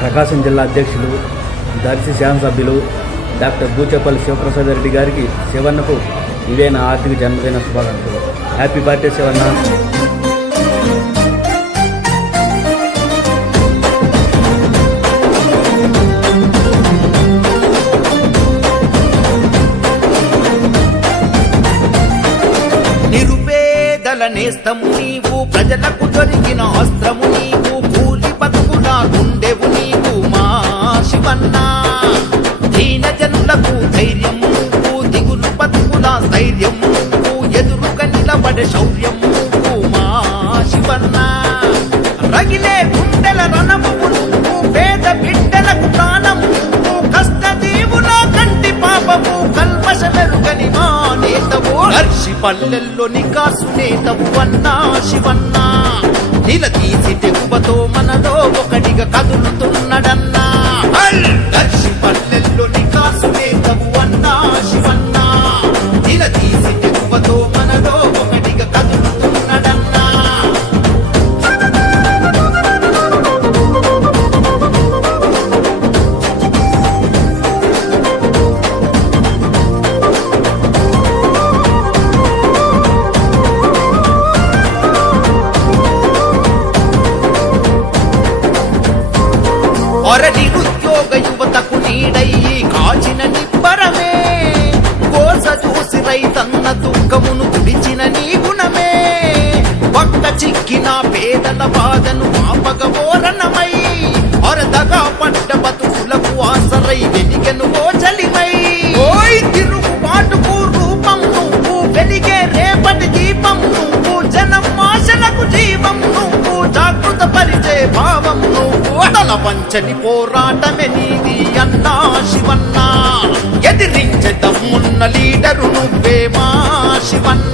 ప్రకాశం జిల్లా అధ్యక్షులు దర్శి శాసనసభ్యులు డాక్టర్ బూచేపల్లి శివప్రసాద్ రెడ్డి గారికి శివన్నకు ఇవే నా ఆర్థిక జన్మదిన శుభాకాంక్షలు. Happy birthday Shivanna. నిరుపేదల నేస్తము నీవు, ప్రజలకు దొరికిన అస్త్రము నీవు, కూలి బతుకుల గుండెవు నీవు మా శివన్న. దీన జనులకు ధైర్యము నువ్వు, దిగులు బతుకుల ధైర్యము నువ్వు, ఎదురుగా నిలబడే శౌర్యము నువ్వు మా శివన్న. రగిలే గుండెల రణము నువ్వు, పేద బిడ్డలకు ప్రాణము నువ్వు, కష్ట దీవుల కంటి పాపము, కల్మష మెరుగని మా నేతవు, దర్శి పల్లెల్లో నికాసు నేతవు అన్నా శివన్న. నిలదీసి తెగువతో మనలో ఒకటిగా కదులుతున్నడన్నా. దర్శి పల్లెల్లో నికాసు నేతవు అన్నా శివన్న. నిలదీసి తెగువతో మనలో ఒకటిగా కదులుతున్నడన్నా. నిరుద్యోగ యువతకు నీడయ్యి కాచిన నిబ్బరమే, కోస చూసి రైతన్న దుఃఖమును గుడిచిన నీ గుణమే, పక్క చిక్కిన పేదల బాధను ఆపగబోరణమై, అరదగా పడ్డ బతుకులకు ఆసరై వెలిగెను ఓ చలిమై. ఓయ్ తిరుగుబాటుకు రూపం నువ్వు, వెలిగే రేపటి దీపం నువ్వు, జనం ఆశలకు జీవం నువ్వు, జాగృత పరిచే భావం నువ్వు, అటల పంచని పోరాటమే నీది అన్నా శివన్న. ఎదిరించే దమ్మున్న లీడరు నువ్వే మా శివన్న.